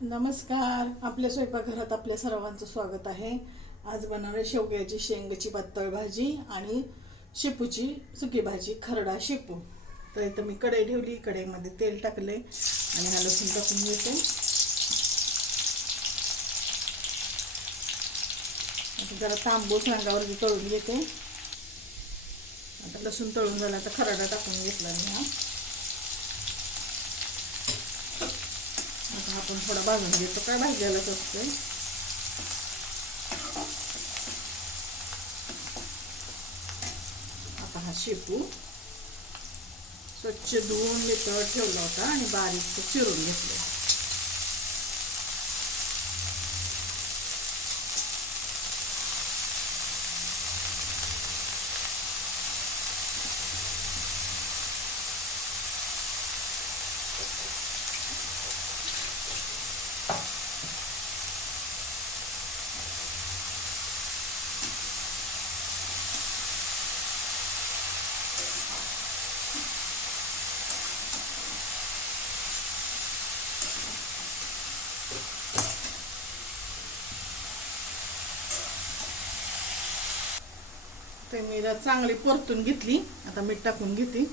नमस्कार. आपल्या स्वयंपाकघरात आपल्या सर्वांचं स्वागत आहे. आज बनवणार शेवग्याची शेंगाची पातळ भाजी आणि शेपूची सुकी भाजी खरडा शेपू. तर इथं मी कढई ठेवली कढईमध्ये तेल टाकले आणि हा लसूण टाकून घेते. आता जरा तांबूस रंगावरती तळून घेते. आता लसूण तळून झाला तर खरडा टाकून घेतला मी हा आता आपण थोडा भाजून घेतो. काय भाजलेलाच असतोय? आता हा शेपू स्वच्छ धुवून नितळ ठेवला होता आणि बारीक चिरून घेतलं. कोथिंबीर मी चांगली परतून घेतली. आता मीठ टाकून घेते.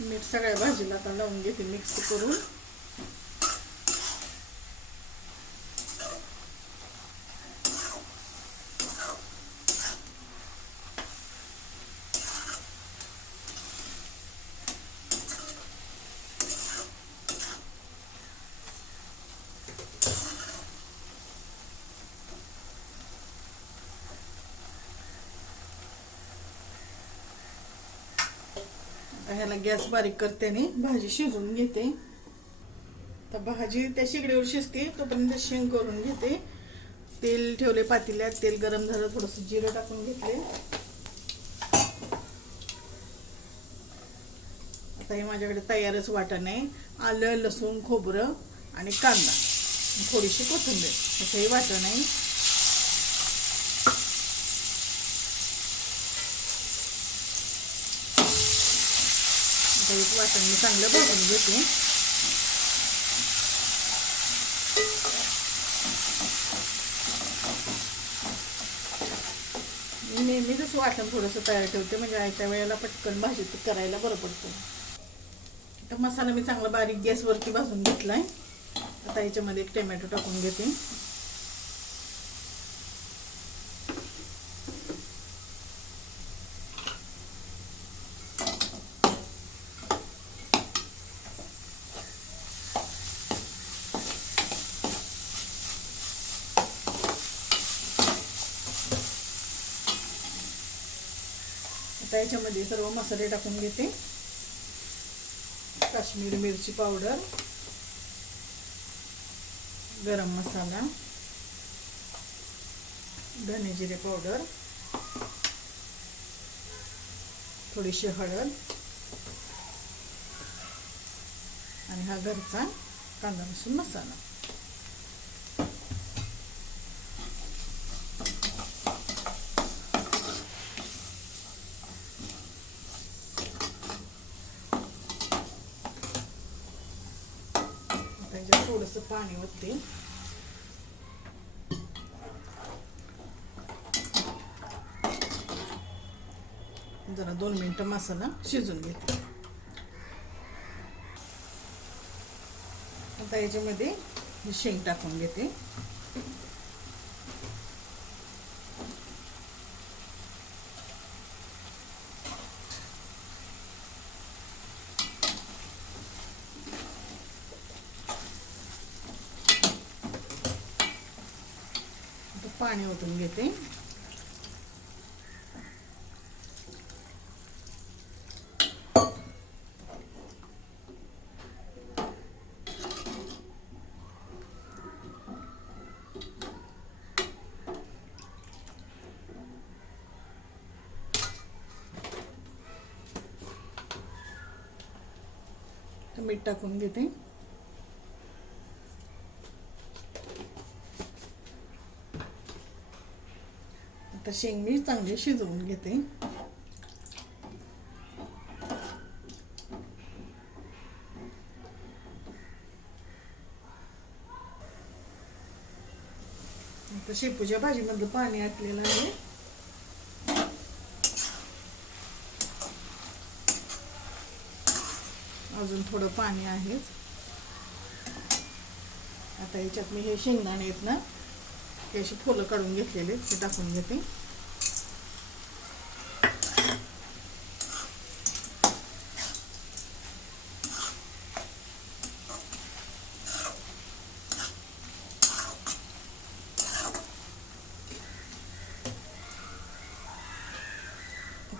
मीठ सगळ्या भाजीला आता लावून घेते मिक्स करून. ह्याला गॅस बारीक करते आणि भाजी शिजवून घेते. तर भाजी त्या शिगडीवर शिजते तोपर्यंत शेंग करून घेते. तेल ठेवले पातेल्यात तेल गरम झालं थोडंसं जिरं टाकून घेतले. आता हे माझ्याकडे तयारच वाटण आहे. आलं लसूण खोबरं आणि कांदा. थोडीशी कोथिंबीर. असं हे वाटण आहे. आता एक वाटण मी चांगलं भाजून घेते मी नेहमीच वाटण थोडंसं तयार ठेवते म्हणजे आयत्या वेळेला पटकन भाजी करायला बरं पडतं. आता मसाला मी चांगला बारीक गॅसवरती भाजून घेतला आहे आता याच्यामध्ये एक टोमॅटो टाकून घेते. आता याच्यामध्ये सर्व मसाले टाकून घेते. काश्मीरी मिरची पावडर गरम मसाला धने जिरे पावडर थोडीशी हळद आणि हा घरचा कांदा लसूण मसाला. थोडंसं पाणी ओतते. जरा दोन मिनटं मसाला शिजून घेते. आता याच्यामध्ये शेंग टाकून घेते. पाणी ओतून घेते. मीठ टाकून घेते. आता शेंग मी चांगली शिजवून घेते. आता शेपूच्या भाजीमधलं पाणी आटलेलं आहे. अजून थोडं पाणी आहे. आता याच्यात मी हे शेंगदाणे आहेत ना त्याची फुलं काढून घेतलेले ते टाकून घेते.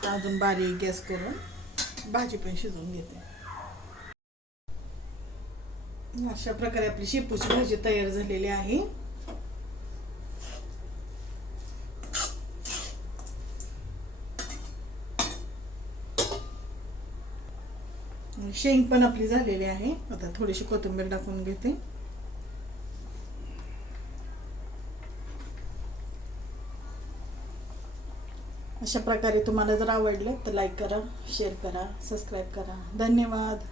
आता अजून बारीक गॅस करून भाजी पण शिजवून घेते. अशा प्रकारे आपली शेपूची भाजी तयार झालेली आहे. शेंग पण आपली झालेली आहे. आता थोडीशी कोथिंबीर टाकून घेते. अशा प्रकारे तुम्हाला जर आवडलं तर लाईक करा शेअर करा सबस्क्राईब करा. धन्यवाद.